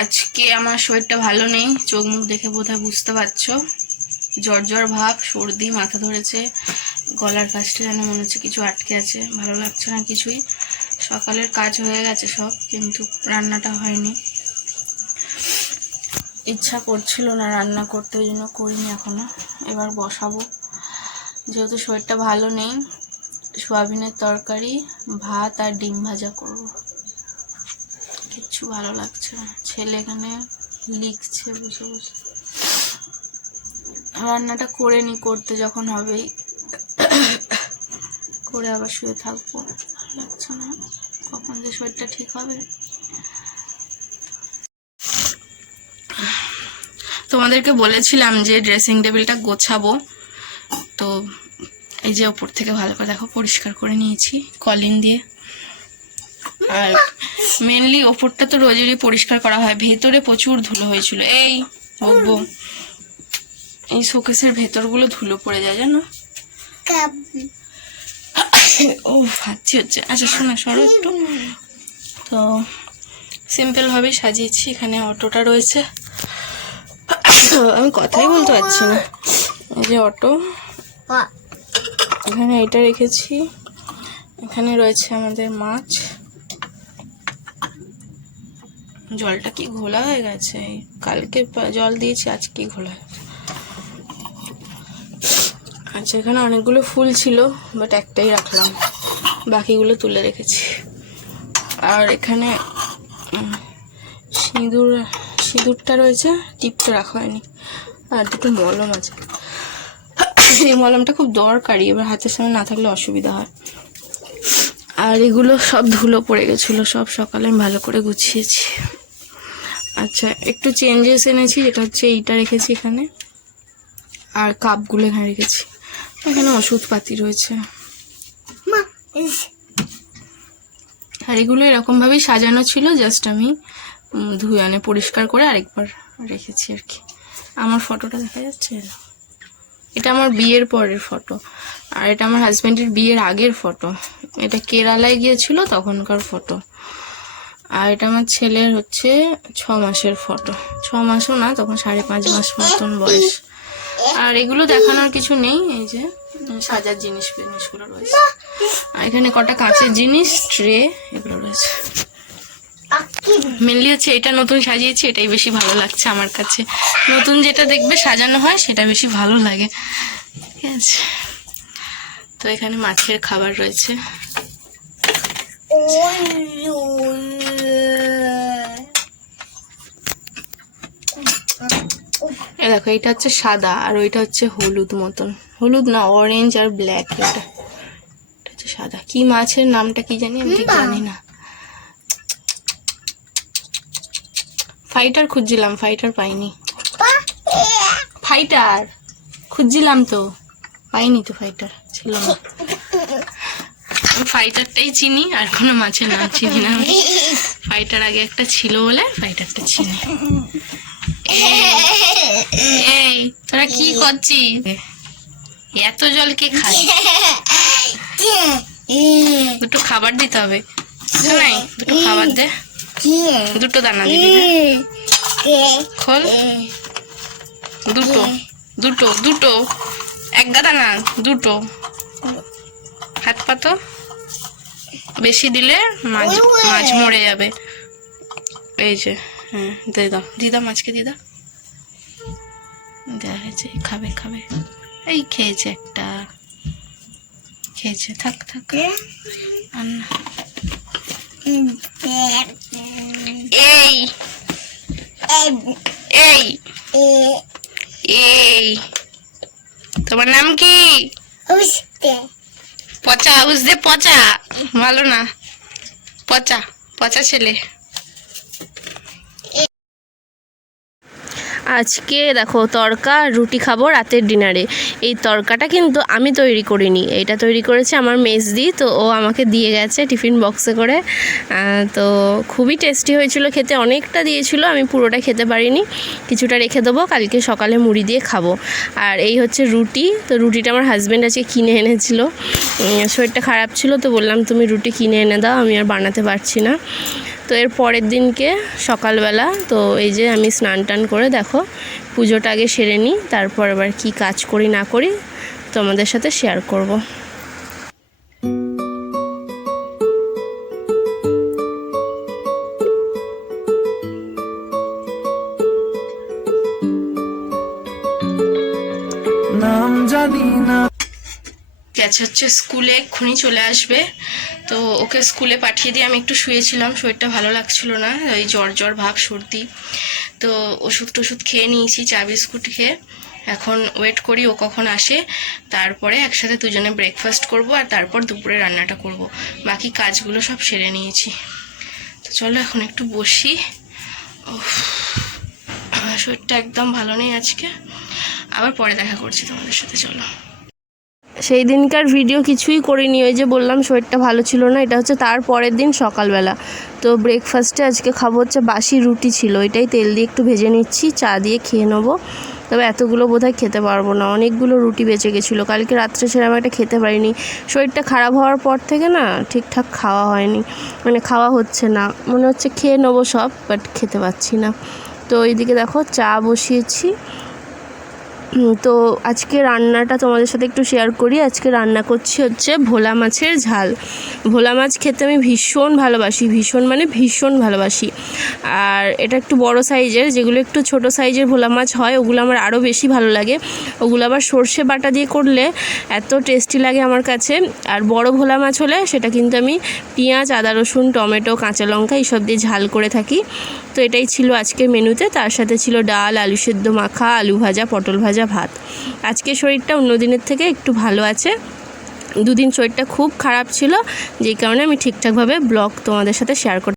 আজকে আমার শরীরটা ভালো নেই, চোখ মুখ দেখে বোধহয় বুঝতে পারছো। জ্বর জ্বর ভাব, সর্দি, মাথা ধরেছে, গলার কাছটা যেন মনে হচ্ছে কিছু আটকে আছে, ভালো লাগছে না কিছুই। সকালের কাজ হয়ে গেছে সব, কিন্তু রান্নাটা হয়নি। ইচ্ছা করছিল না রান্না করতে, ওই জন্য করিনি এখনো। এবার বসাবো, যেহেতু শরীরটা ভালো নেই। সোয়াবিনের তরকারি, ভাত আর ডিম ভাজা করবো। কিচ্ছু ভালো লাগছে না। ছেলে এখানে লিখছে বসে বসে। রান্নাটা করে নি, করতে যখন হবেই করে আবার শুয়ে থাকবো। ভালো লাগছে না, কখন যে শরীরটা ঠিক হবে। তোমাদেরকে বলেছিলাম যে ড্রেসিং টেবিলটা গোছাবো, তো এই যে ওপর থেকে ভালো করে দেখো পরিষ্কার করে নিয়েছি কলিন দিয়ে। আর মেনলি ওপরটা তো রোজেরই পরিষ্কার করা হয়, ভেতরে প্রচুর ধুলো হয়েছিল। এই বকবো, এই শোকেসের ভেতরগুলো ধুলো পড়ে যায় জানো। ও ভাবছি হচ্ছে। আচ্ছা শোনো, সরো একটু। তো সিম্পল ভাবে সাজিয়েছি। এখানে অটোটা রয়েছে, আমি কথাই বলতে পারছি না। এই যে অটো, এখানে এটা রেখেছি। এখানে রয়েছে আমাদের মাছ। জলটা কি ঘোলা হয়ে গেছে, কালকে জল দিয়েছি, আজ কি ঘোলা হয়েছে। আচ্ছা, এখানে অনেকগুলো ফুল ছিল, বাট একটাই রাখলাম, বাকিগুলো তুলে রেখেছি। আর এখানে সিঁদুরটা রয়েছে, টিপটা রাখা হয়নি। আর দুটো মলম আছে, এই মলমটা খুব দরকারি, এবার হাতের সামনে না থাকলে অসুবিধা হয়। আর এগুলো সব ধুলো পড়ে গেছিলো, সব সকালে আমি ভালো করে গুছিয়েছি। আচ্ছা, একটু চেঞ্জেস এনেছি, যেটা হচ্ছে এইটা রেখেছি এখানে, আর কাপগুলো এখানে রেখেছি। এখানে ওষুধপাতি রয়েছে, আর এগুলো এরকমভাবেই সাজানো ছিল, জাস্ট আমি ধুয়ে পরিষ্কার করে আরেকবার রেখেছি আর কি। আমার ফটোটা দেখা যাচ্ছে, এটা আমার বিয়ের পরের ফটো, আর এটা আমার হাজব্যান্ডের বিয়ের আগের ফটো। এটা কেরালায় গিয়েছিল তখনকার ফটো। আর এটা আমার ছেলের হচ্ছে 6 মাসের ফটো, 6 মাসও না, তখন 5.5 মাস মতন বয়স। আর এগুলো দেখানোর কিছু নেই, এই যে সাজার জিনিসগুলো রয়েছে। আর এখানে কটা কাঁচের জিনিস, ট্রে, এগুলো রয়েছে। মেনলি হচ্ছে এটা নতুন সাজিয়েছি, এটাই বেশি ভালো লাগছে আমার কাছে। নতুন যেটা দেখবে সাজানো হয় সেটা বেশি ভালো লাগে, ঠিক আছে। তো এখানে মাছের খাবার রয়েছে। দেখো, এটা হচ্ছে সাদা, আর ওইটা হচ্ছে হলুদ মতন, হলুদ না, অরেঞ্জ আর ব্ল্যাক। এটা হচ্ছে সাদা। কি মাছের নামটা কি জানি, আমি ঠিক জানি না। ফাইটার খুঁজছিলাম, ফাইটার পাইনি। ফাইটার খুঁজছিলাম তো, পাইনি তো, ফাইটার ছিল না। আমি ফাইটারটাই চিনি, আর কোনো মাছের নাম চিনি না। আমি ফাইটার আগে একটা ছিল বলে ফাইটারটা চিনি। এই তোরা কি করছিস? এত জল কে খায়? দুটো খাবার দিতে হবে, নাই দুটো খাবার দে, দুটো দানা দিবি, খোল। দুটো দুটো দুটো, এক গাদা না, দুটো। হাত পাতো, বেশি দিলে মাছ মরে যাবে। এই যে, হ্যাঁ দিয়ে দাও, দিদা মাছকে দিয়ে দাও। দেওয়া হয়েছে, খাবে খাবে। এই খেয়েছে একটা, খেয়েছে, থাক থাক। এই এই এই, তোমার নাম কি? পচা, বুঝতে, পচা ভালো না, পচা পচা ছেলে। আজকে দেখো তড়কা রুটি খাবো রাতের ডিনারে। এই তড়কাটা কিন্তু আমি তৈরি করিনি, এটা তৈরি করেছে আমার মেজদি। তো ও আমাকে দিয়ে গেছে টিফিন বক্সে করে। তো খুবই টেস্টি হয়েছিল খেতে, অনেকটা দিয়েছিল, আমি পুরোটা খেতে পারিনি, কিছুটা রেখে দেবো, কালকে সকালে মুড়ি দিয়ে খাবো। আর এই হচ্ছে রুটি। তো রুটিটা আমার হাজব্যান্ড আজকে কিনে এনেছিল, শরীরটা খারাপ ছিল, তো বললাম তুমি রুটি কিনে এনে দাও, আমি আর বানাতে পারছি না। তো তো এর পরের দিনকে সকালবেলা তো এই যে আমি স্নান টান করে দেখো পুজোটা আগে সেরে নিই, তারপর এবার কি কাজ করি না করি তোমাদের সাথে শেয়ার করব। নাম জানি না। গেছে হচ্ছে স্কুলে, এক্ষুনি চলে আসবে। তো ওকে স্কুলে পাঠিয়ে দিয়ে আমি একটু শুয়েছিলাম, শরীরটা ভালো লাগছিল না, ওই জ্বর ভাব সর্দি। তো ওষুধ টষুধ খেয়ে নিয়েছি, চা বিস্কুট খেয়ে। এখন ওয়েট করি ও কখন আসে, তারপরে একসাথে দুজনে ব্রেকফাস্ট করব আর তারপর দুপুরে রান্নাটা করব। বাকি কাজগুলো সব সেরে নিয়েছি। তো চলো এখন একটু বসি। শরীরটা একদম ভালো নেই আজকে, আবার পরে দেখা করছি তোমাদের সাথে। চলো, সেই দিনকার ভিডিও কিছুই করিনি, ওই যে বললাম শরীরটা ভালো ছিল না। এটা হচ্ছে তার পরের দিন সকালবেলা। তো ব্রেকফাস্টে আজকে খাবো হচ্ছে বাসি রুটি ছিল, এটাই তেল দিয়ে একটু ভেজে নিচ্ছি, চা দিয়ে খেয়ে নেবো। তবে এতগুলো বোধহয় খেতে পারবো না, অনেকগুলো রুটি বেঁচে গেছিলো। কালকে রাত্রে সেরকম একটা খেতে পারিনি, শরীরটা খারাপ হওয়ার পর থেকে না ঠিকঠাক খাওয়া হয়নি, মানে খাওয়া হচ্ছে না, মনে হচ্ছে খেয়ে নেবো সব, বাট খেতে পাচ্ছি না। তো এইদিকে দেখো চা বসিয়েছি। তো আজকে রান্নাটা তোমাদের সাথে একটু শেয়ার করি। আজকে রান্না করছি হচ্ছে ভোলা মাছের ঝাল। ভোলা মাছ খেতে আমি ভীষণ ভালোবাসি, ভীষণ ভালোবাসি। আর এটা একটু বড় সাইজের, যেগুলো একটু ছোট সাইজের ভোলা মাছ হয় ওগুলো আমার আরও বেশি ভালো লাগে। ওগুলো আবার সর্ষে বাটা দিয়ে করলে এত টেস্টি লাগে আমার কাছে। আর বড় ভোলা মাছ হলে সেটা কিন্তু আমি পেঁয়াজ, আদা রসুন, টমেটো, কাঁচা লঙ্কা এইসব দিয়ে ঝাল করে থাকি। তো এটাই ছিল আজকের মেনুতে। তার সাথে ছিল ডাল, আলু সেদ্ধ মাখা, আলু ভাজা, পটল ভাজা, ভাত। আজকে শরীরটা অন্য দিনের থেকে একটু ভালো আছে। দুদিন শরীরটা খুব খারাপ ছিল, যেই কারণে আমি ঠিকঠাকভাবে ব্লগ তোমাদের সাথে শেয়ার করতে